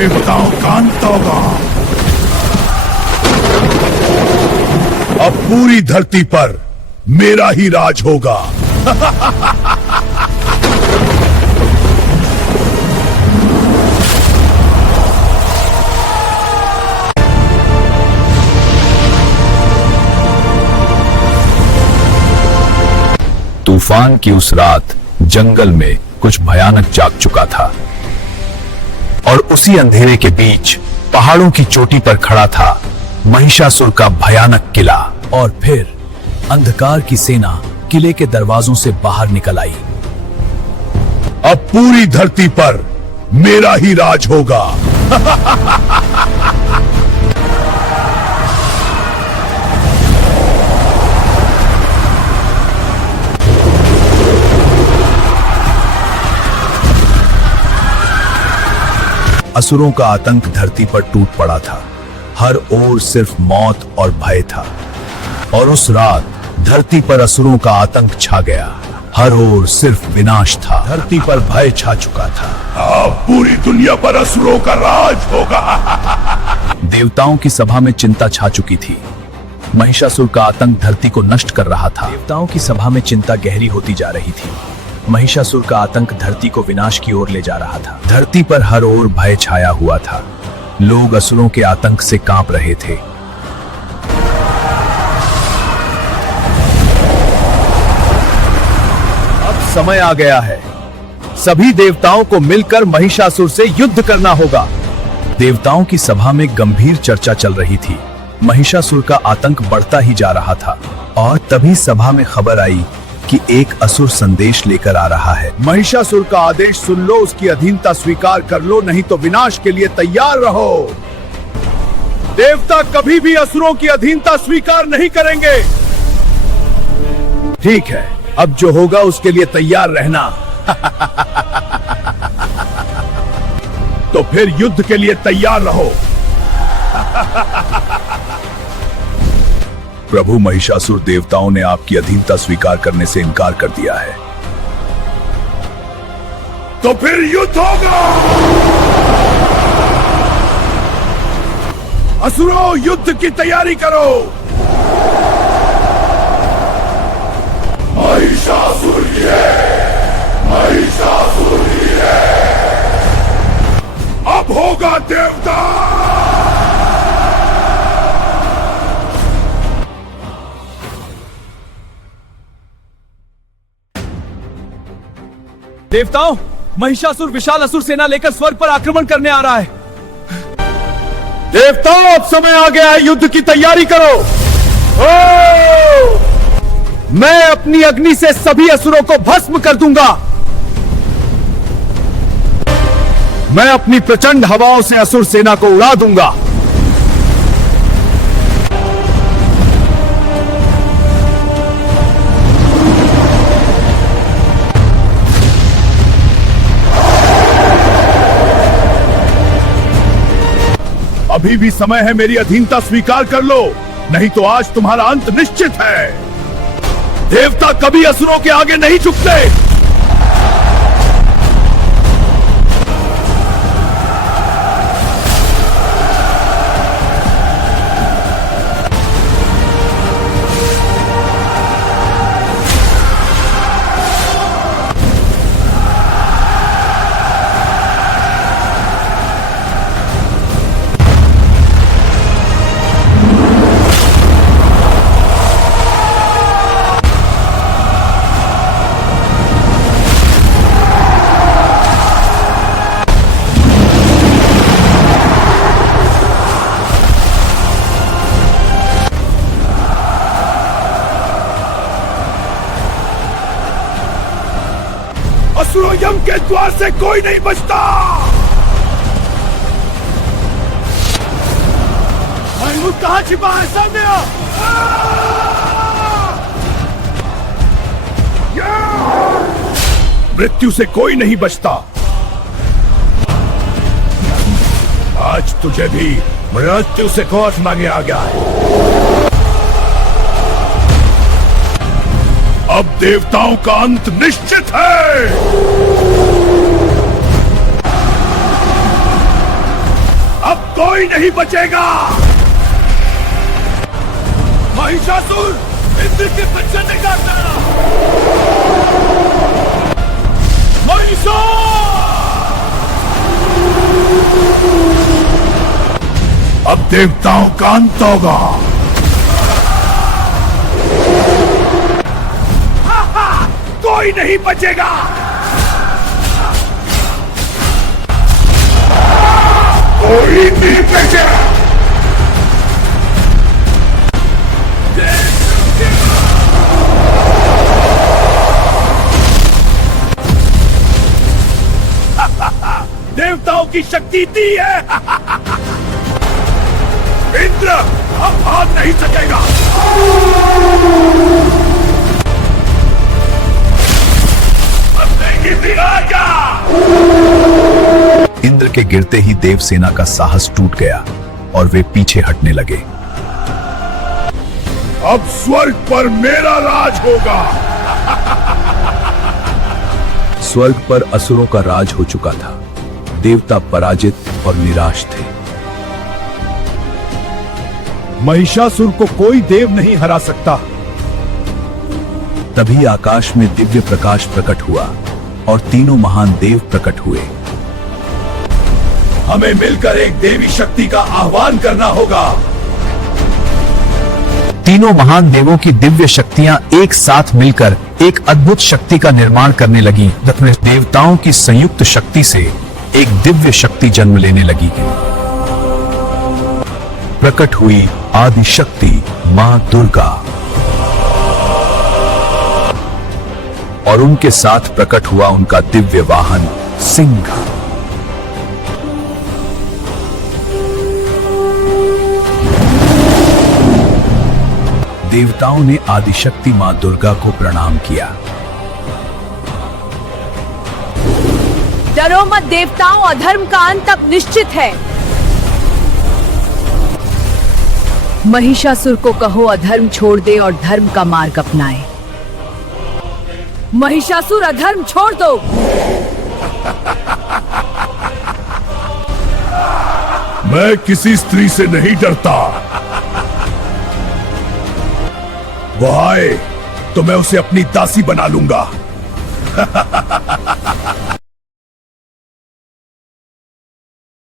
देवताओं का अंत होगा। अब पूरी धरती पर मेरा ही राज होगा। तूफान की उस रात जंगल में कुछ भयानक जाग चुका था और उसी अंधेरे के बीच पहाड़ों की चोटी पर खड़ा था महिषासुर का भयानक किला। और फिर अंधकार की सेना किले के दरवाजों से बाहर निकल आई। अब पूरी धरती पर मेरा ही राज होगा। असुरों का आतंक धरती पर टूट पड़ा था। हर ओर सिर्फ मौत और भय था। और उस रात धरती पर असुरों का आतंक छा गया। हर ओर सिर्फ विनाश था। धरती पर भय छा चुका था। अब पूरी दुनिया पर असुरों का राज होगा। देवताओं की सभा में चिंता छा चुकी थी। महिषासुर का आतंक धरती को नष्ट कर रहा था। देवताओं की सभा में चिंता गहरी होती जा रही थी। महिषासुर का आतंक धरती को विनाश की ओर ले जा रहा था। धरती पर हर ओर भय छाया हुआ था। लोग असुरों के आतंक से कांप रहे थे। अब समय आ गया है। सभी देवताओं को मिलकर महिषासुर से युद्ध करना होगा। देवताओं की सभा में गंभीर चर्चा चल रही थी। महिषासुर का आतंक बढ़ता ही जा रहा था और तभी सभा में खबर आई कि एक असुर संदेश लेकर आ रहा है। महिषासुर का आदेश सुन लो, उसकी अधीनता स्वीकार कर लो, नहीं तो विनाश के लिए तैयार रहो। देवता कभी भी असुरों की अधीनता स्वीकार नहीं करेंगे। ठीक है, अब जो होगा उसके लिए तैयार रहना। तो फिर युद्ध के लिए तैयार रहो। प्रभु महिषासुर, देवताओं ने आपकी अधीनता स्वीकार करने से इनकार कर दिया है। तो फिर युद्ध होगा। असुरों, युद्ध की तैयारी करो। महिषासुर है, महिषासुर है। अब होगा देवता। देवताओं, महिषासुर विशाल असुर सेना लेकर स्वर्ग पर आक्रमण करने आ रहा है। देवताओं, अब समय आ गया है, युद्ध की तैयारी करो। मैं अपनी अग्नि से सभी असुरों को भस्म कर दूंगा। मैं अपनी प्रचंड हवाओं से असुर सेना को उड़ा दूंगा। अभी भी समय है, मेरी अधीनता स्वीकार कर लो, नहीं तो आज तुम्हारा अंत निश्चित है। देवता कभी असुरों के आगे नहीं झुकते। असुरों, यम के द्वार से कोई नहीं बचता। महमूद कहां छिपा है? सामने आ। मृत्यु से कोई नहीं बचता। आज तुझे भी मृत्यु से कोस मांगे आ गया है। अब देवताओं का अंत निश्चित है। कोई नहीं बचेगा। महिषासुर इंद्र के बच्चे निकालना। अब देवताओं का अंत होगा। कोई नहीं बचेगा। कोई नहीं बचेगा। देवताओं की शक्ति दी है। इंद्र अब भाग नहीं सकेगा। अब नहीं गिरेगा। इंद्र के गिरते ही देवसेना का साहस टूट गया और वे पीछे हटने लगे। अब स्वर्ग पर मेरा राज होगा। स्वर्ग पर असुरों का राज हो चुका था। देवता पराजित और निराश थे। महिषासुर को कोई देव नहीं हरा सकता। तभी आकाश में दिव्य प्रकाश प्रकट हुआ और तीनों महान देव प्रकट हुए। हमें मिलकर एक देवी शक्ति का आह्वान करना होगा। तीनों महान देवों की दिव्य शक्तियां एक साथ मिलकर एक अद्भुत शक्ति का निर्माण करने लगी। देवताओं की संयुक्त शक्ति से एक दिव्य शक्ति जन्म लेने लगी। प्रकट हुई आदि शक्ति मां दुर्गा और उनके साथ प्रकट हुआ उनका दिव्य वाहन सिंह। देवताओं ने आदिशक्ति मां दुर्गा को प्रणाम किया। डरो मत देवताओं, अधर्म का अंत अब निश्चित है। महिषासुर को कहो अधर्म छोड़ दे और धर्म का मार्ग अपनाए। महिषासुर अधर्म छोड़ दो। मैं किसी स्त्री से नहीं डरता। वो आए तो मैं उसे अपनी दासी बना लूंगा।